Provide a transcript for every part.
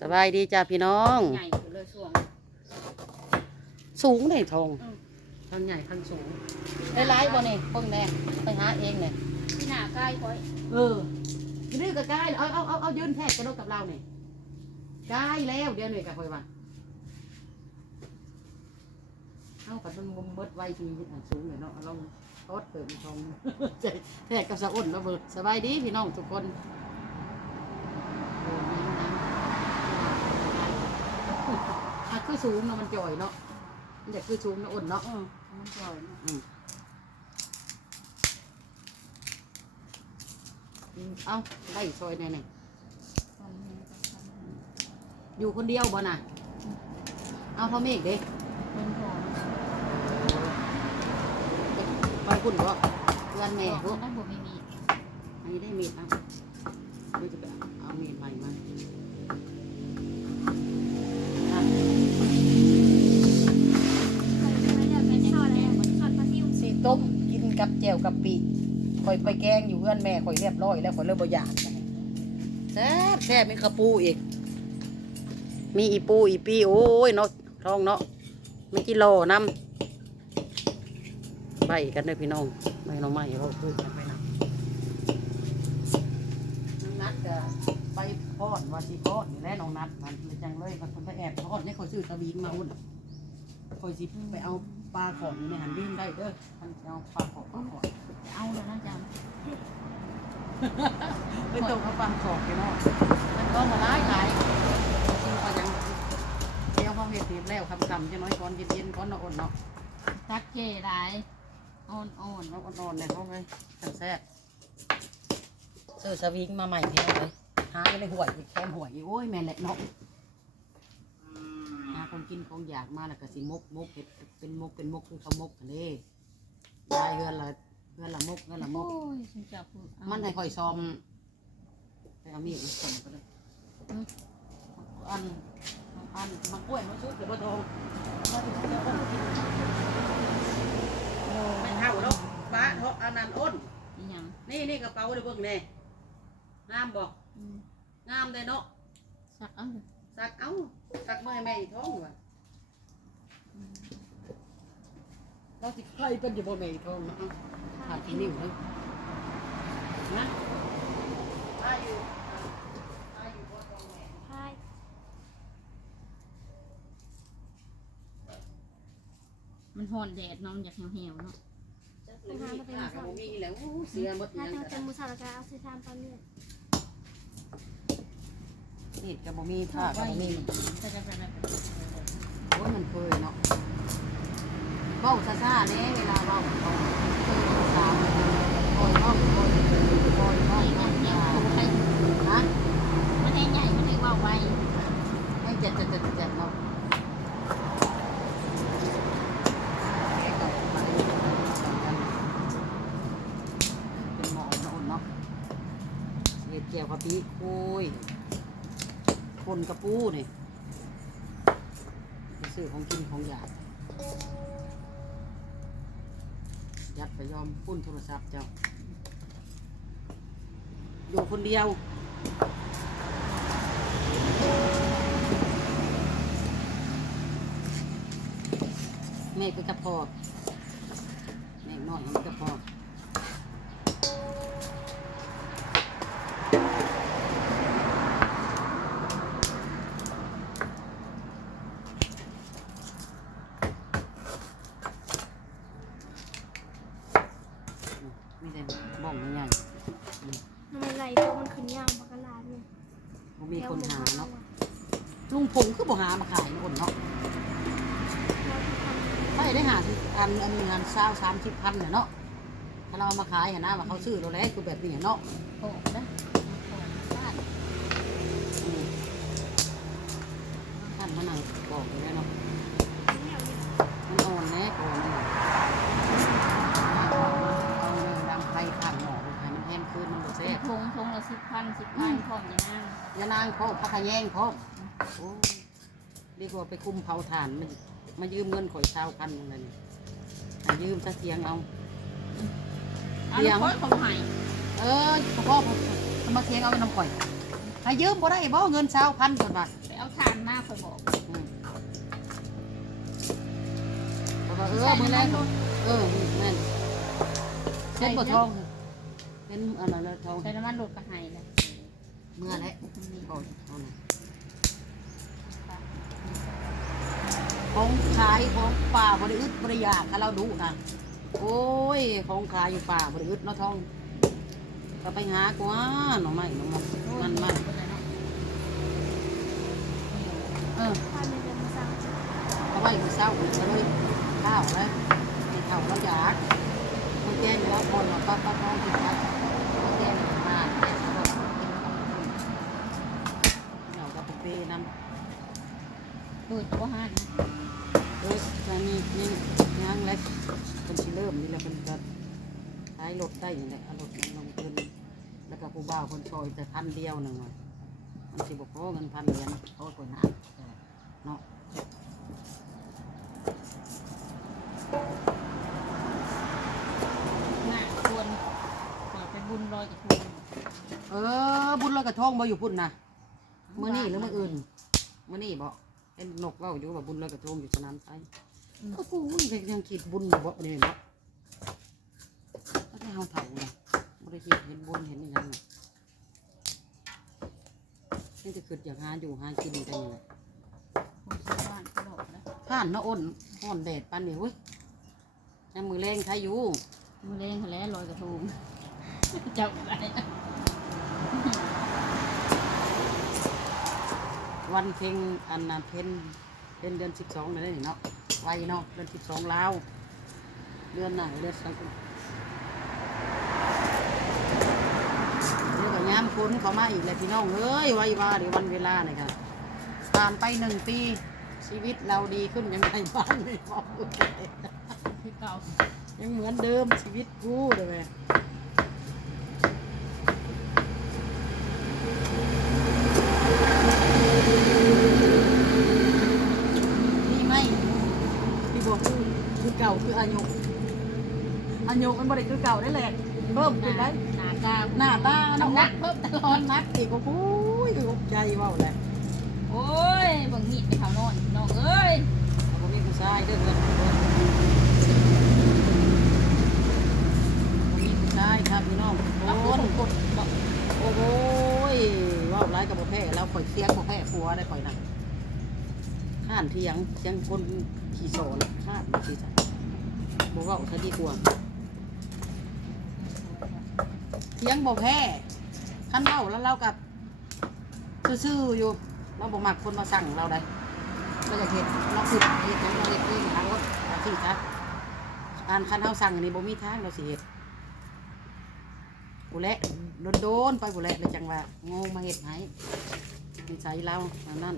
สบายดีจ้าพี่น้อง ใหญ่ขึ้นเลยช่วงสูงเลยทองอืมทั้งใหญ่ทั้งสูงได้ไล่บ่นี่เบิ่งแน่ไปหาเองเนี่ยที่หน้าใกล้คอยเออนี่ก็ใกล้เอาเอาเอาเอายืนแทกกันกับเราเนี่ยใกล้แล้วเดี๋ยวหน่อยกับคอยว่าเอากับมันมุมเบิดไว้ทีอันสูงเลยเนาะเอาลองทอดเปิดทองใจแทกกับสะอ้นแล้วเบิดสบายดีพี่น้องทุกคนโอ้ยน้ำอะ คือสูงเนาะมันจ่อยเนาะมันจะคือสูงเนาะอ้นเนาะเออมันจ่อยเนอะอืมอืมเอาได้ซอยแน่ๆทำให้ทำให้อยู่คนเดียวบ่น่ะ เอาพ่อเมฆเด้เป็นพอไปคุณบ่เพื่อนแม่พพววกกนั้นผมไม่มีอันนี้ได้มีดนะเดี๋ยวจะไปเอามีดใหม่มา กับแจวกับปีคอยไปแกงอยู่เพื่อนแม่คอยเรียบร้อยแล้วคอยเริ่มบ่อยากแซ่บแซ่บมีกระปูอีก มีอีปูอีปีโอ้ยเนาะท้องเนาะไม่กิโลน้ำไปกันเลยพี่น้องไม่น้องไม่เราพูดกันไปนะน้องนัดก็ไปพอดวาสิพอดนี่แหละน้องนัดมันจังเลยมันคนไปแอบพอดนี่คอยซื้อตะบีงมาอุ่นคอยสิไปเอา ปลาขอนในหันวิ่งได้เด้อมันจะเอาปลาขอนปลาขอนเอาแล้วนะจ๊ะไปตกกับปลาขอนพี่น้องมันก็มาหลายหลายซื้อมายังเดี๋ยวพอเห็ดเห็ดแล้วคำคำๆจะน้อยก่อนเย็นๆก่อนเนาะอ่อนเนาะตักเจได้อ่อนอ่อนเราอ่อนๆเนี่ยเขาไงแซ่บๆซื้อสวิงมาใหม่พี่น้องเลยหาไม่ได้ห่วยอีกแคมห่วยอีกโอ้ยแม่นแหละเนาะหาคน กินของอยากมาแล้วก็สิมกมกเห็ดเป็นมกเป็นมกคือเขามกอันนี้ได้เฮือนละเฮือนละมกเฮือนละมโอ้ก ยฉันจะพูดเอามันให้ค่อยซอมไปเอามีดมาส่งก็ได้อันอันมากล้วยมาชุบเดี๋ยวมาทองมาถึงจะอ้นกินไม่เท่าแล้วป้าเทาะอันนั้นอ้น อีหยังนี่นี่กระเป๋าเดี๋ยวเบิ่งแน่งามบอกอืมงามเลยเนาะสักเอาเลยสักเอ้า สักมาให้แม่อีกท้องว่ะเราสิใครเป็นอยู่บนแม่อีกท้องนะเอ้าขาดที่นิ้วเลยนะอายุอายุบนท้องแม่มันหอนแดดเน้องอยากเหี่ยวๆเนาะจักเลยมีค่ากับบ่มีแล้วอู้เสียหมดอถ้ายัง ทางกัจันงมุสาลกาเอาสิทานตอนนี้ นี่กับบ่มีค่ากับบ่มีจะจะไปแบบโอ้ยมันเคยเนาะเบ้าซ่าๆเด้เวลาเบ้าเขาเคยภาษาคอยเบ้าคอยคอยเบ้าไอ้เกี่ยเนี่ยโตไปฮะมันใหญ่มันให้เบาไวให้เจ็ดเจ็ดเจ็ดเจ็ดเนาะเป็นหมอนะอุ่นเนาะเห็ดแก้วกะปิโอ้ย คนกระปูนี่ไปซื้อของกินของอยากยัดไปยอมปุ้นโทรศัพท์เจ้า อยู่คนเดียวแม่ก็จะพอแม่น้อยมันจะพอไม่ได้บ้องใหญ่ ทำไมไหลตัวมัน ขึ้นย่างปากกาลาดเนี่ยๆบ่มีคนหาเนาะลุงผงคือบ่หามาขายคนเนาะไม่ได้หาสิอันอันหนึ่งอันเศร้าสามสิบพันเนี่ยเนาะถ้าเราเอามาขายเห็นนะว่าเขาซื้อเราแล้วคือแบบนี้เนาะโตนะบ้านอืมท่านมานั่งบอกอยู่แล้วเนาะมันอ่อนแน่ก่อนนี่เอาเรื่องดังไฟข้างหม้อให้มันแห้งขึ้นมันบ่ เป็ แซ่ น บ ทงทงละสิบพันสิบพันพร้อมอ ย่างนั้นยานางพร้อมพักขะแยงพร้อมโอ้ดีกว่าไปคุมเผาถ่านมันมายืมเงินข่อยเช้าพันอะไรนี่ให้ยืมซะเสียงเอาเอาแล้วค่อยเขาใหายเออพ่อพ่อมาเสียงเอาไปน้ำข่อยใครถ้ายืมบ่ได้บ่เงินชาวพันก่อนบาทไปเอาทานมาคอยบอกอืมบอกว่าเออมือแรกเออแม่นเส้นบ่ทองเป็นอันนั้นแล้วทองใช้น้ำมันรถกระไห้เลย เมื่อแล้วโอ้ยเอาหน่อยของขายของป่าบริอึดบริยากถ้เราดูนะโอ้ยของขายอยู่ป่าบริอึดเนาะทองก็ไปหากว่าหน่อไม้หน่อมันมันมันเออถ้ามีเดินมาสั่งเอาไว้มื้อเช้าเลยข้าวแล้วข้าวเราอยากคนแก่อยู่แล้วคนว่าป้าป้าป้ากินครับคนแก่อยู่มาแก่ก็กินกับเหนียวกั บเปน้ำเปิดตัวห้านเออตอนนี้นี่ย่างเล็กเป็นสิเริ่มนี่แหละเป็นก็ท้ายรถได้อย่างไรเอารถลงทุนแล้วก็ผู้บ่าวคนชอยแต่พันเดียวหนึ่งว่ะมันสิบอกพอเงินพันเหรียญเขาคนหาเนาะหน้าควรเปิดไปบุญลอยกระทงเออ บุญลอยกระทงมาอยู่พุ่นนะ มื่อนี่หรือเมื่ออื่นเมื่อนี่บอกเป็นนกเว่าอยู่ว่าบุญลอยกระทงอยู่สนามไฟก็กูยังคิดบุญอยู่บ่เนี่ยเนาะก็ได้เฮาเถ่านะไม่ได้คิดเห็นบุญเห็นอหยังน่ะนี่จะคิดอยากหาอยู่หากินกันยังไงคนชาวบ้านเขาบอกนะผ่านเนาะอ้นห่อนแดดปันนี่เว้ยยังมือแรงใครอยู่ มือเล่งเขาแล้วลอยกระทงจับอะไรนะ วันเพ็งอันน่ะเพ็ญเพ็ญเดือนสิบสองเลยนี่เนาะไวเนาะเดือนสิบสองลาวเดือนหนังเดือนสังคมเดี๋ยวก็ยามคนเขามาอีกแล้วพี่น้องเอ้ยไว้ว่าเดี๋ยววันเวลาเนี่ยค่ะผ่านไปหนึ่งปีชีวิตเราดีขึ้นยังไงบ้างไม่บอกเลยที่เก่ายังเหมือนเดิมชีวิตกูเลยแม่นี่ไหมที่บอกคือคือเก่าคืออายุ อายุมันบริคือเก่าได้แหละเพิ่มขึ้นได้หน้าตาหน้าตาน้ำหนักเพิ่มตลตออดนนักอีกก็ปุ้ยคือใจเว่าแหละโอ้ยเบังมีดไปเขานอนน้องเอ้ยแต่ก็มีผู้ชายเด้อเพื่อนเพื่อนบ่มีผู้ชายครับพี่น้องเอาโอ้คนยกดบอกโอ้โหยเว่าร้ายกับบ่แพ้แล้วข่อยเสียงบ่แพ้ผัวได้ข่อยนั่นข้านเถียงเสียงคนขี่โซนข้านขี่ซะบ่เว้าซะดีกว่า เถียงบ่แพ้คันเว้าแล้วเรากับซื่อๆอยู่ เราบ่มักคนมาสั่งเราได้เราจะเฮ็ดเราคือเฮ็ดหยังเราเฮ็ดเองทางรถทางที่ซะอ่านคันเฮาสั่งอันนี้บ่มีทางเราสิเฮ็ดบุแหละโดนๆไปบุแหละเลยจังว่าโง่มาเห็ดให้นิสัยเราอันนั้น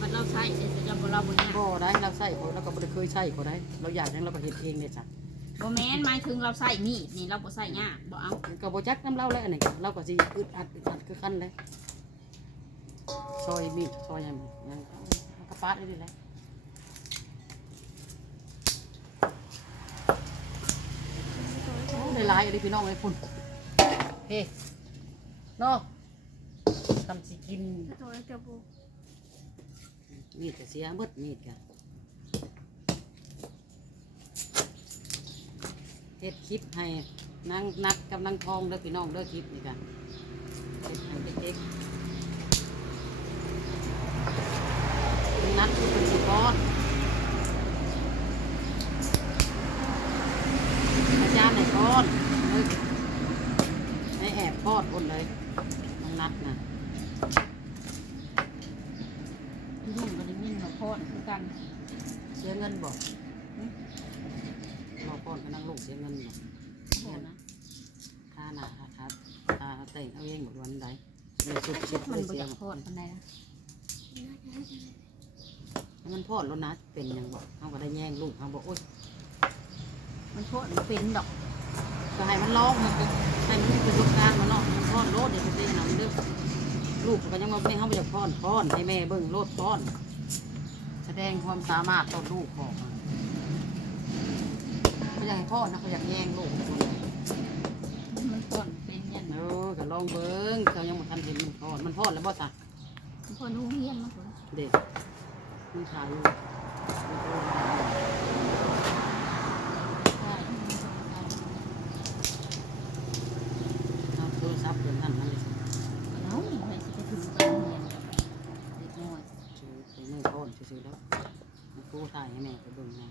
มันเราใช้เดี๋ยวจะบเราบนนี้บ่ได้เราใส่เขาเราก็บ่ได้เคยใส่เขาได้ เราอยากนั้นเราก็เห็ดเองเลยจ้ะ โบแมนหมายถึงเราใส่มีดนี่เราบ่ใส่ยากบ่เอามันก็บ่จักน้ำเราแล้วอันนี้เราก็สิอึดอัดอึดอัดคือคันเลยซอยมีดซอยหยังหยังเอากระปาดได้ดีแหละโอ้ได้หลายเลยพี่น้องเลยพุ่นเฮ้เนาะทำสิกินกระโถนกระบุกมีดก็เสียหมดมีดกัน ฮ็ดคลิปให้นางนัดกับนางทองเด้อพี่น้องเด้อคลิปนี่กันเฮ็ดให้เด็กๆนางนัดคือเป็นสิก้อนอาจารย์ไหนก้อนเอ้ยให้แอบก้อนคนเลยนางนัดนะที่ยุ่งกันยิ่งมาโพดคือกันเสียเงินบอกเรา ป้อนก็นั่งลูกเสียเงินบอกโหนะค่าหนาครับค่าแต่งเอาเองหมดวันใดมีชุดชุดมัเลนยบ่เสีอยยากโพดปานใดนะมันพอดแล้วนะเป็นหยังบอกเขาก็ได้แย่งลูกเขาบอกโอ๊ยมันโพดมันเป็นดอกก็ให้มันร้องมันก็ให้มันมีประสบการณ์มาเนาะมันพอดโลดเดี๋ยวไปหนำเด้อลูกก็ยังมาไม่เขาไปจากพอนพอนให้แม่เบิ่งโลดพอนแสดงความสามารถต่อลูกของเขา อยากให้พ่อนะเขาอยากแย่งลูกมันโพดเป็นยันเออก็ลองเบิ้งเขายังบ่ทันเห็นมันทอดมันทอดแล้วบ่ซะพอดูเฮียนมาคนเด็กมันขายอยู่ใช่เอาโทรศัพท์เพิ่นนั่นมันเลยสิแล้วใครจะไปถึงตอนเฮียนเด็กน้อยซื้อไปมือทอดซื้อๆแล้วมันกูถ่ายให้แม่ไปเบิ่งนะ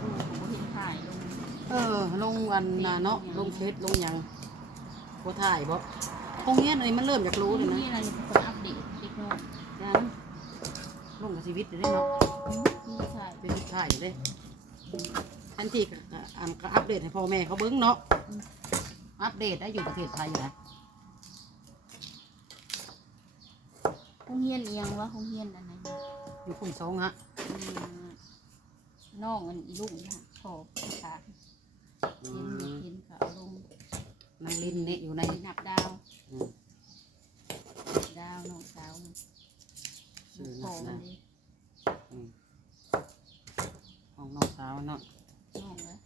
กูผมเห็นถ่ายลง เออ ลงวันน่ะเนาะลงเฟซลงหยังกูถ่ายบ่ตรงเนี้ยเลยมันเริ่มอยากรู้เลยนะนี่อะไรเป็นคนอัปเดตเด็กน้อยนะลงกับชีวิตเลยเนาะนี่ใช่เป็นถ่ายเลยทันทีก็ก็อันก็อัปเดตให้พ่อแม่เขาเบิ่งเนาะอัปเดตได้อยู่ประเทศไทยอยู่นะคงเฮียนเอียงวะคงเฮียนอันไหนอยู่คุณสองฮะอืมน้องอันอีลุงนะขอขา อืเห็นมเห็นเขาเอาลงนางลินนี่อยู่ในในนับดาวอืมดาวน้องสาวมันชื่อขนัอกมันะนดิอืมของน้องสาวเนาะน้องแล้ว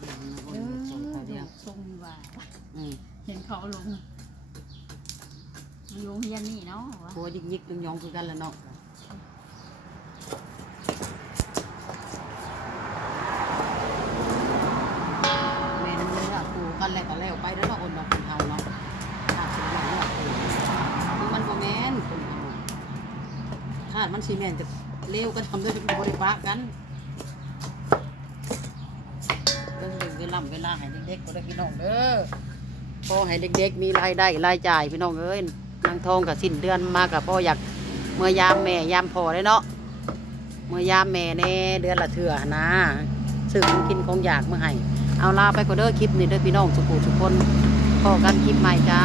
อืมเอคนอส่งไปเดียวทรงว่าอืมเห็นเขาเอาลงมีโรงเรียนนี่เนาะวะ ตัวยิกยิกยองๆคือกันแหละเนาะแม่นั่นเลยอะกูกันแล้วก็แล้วไปแล้วเนาะคนดอกคนเฮาเนาะขาดเป็นหลังเนาะกูคือมันบ่แม่นคนเฮาอะขาดมัน สิแม่นจะเลวก็ทำด้วยบริปากันเรื่องเวลาเวลาให้เด็กๆก็ได้พี่น้องเด้อพอให้เด็กๆมีรายได้รายจ่ายพี่น้องเอ้ยนางทองกับสิ้นเดือนมากับพ่ออยากเมื่อยามแม่ยามพอได้เนาะเมื่อยามแม่แน่เดือนละเถื่อนะซื้อของกินของอยากมาให้เอาลาไปก็เด้อคลิปนี้เด้อพี่น้องสุขุสุขคนพอกันคลิปใหม่จ้า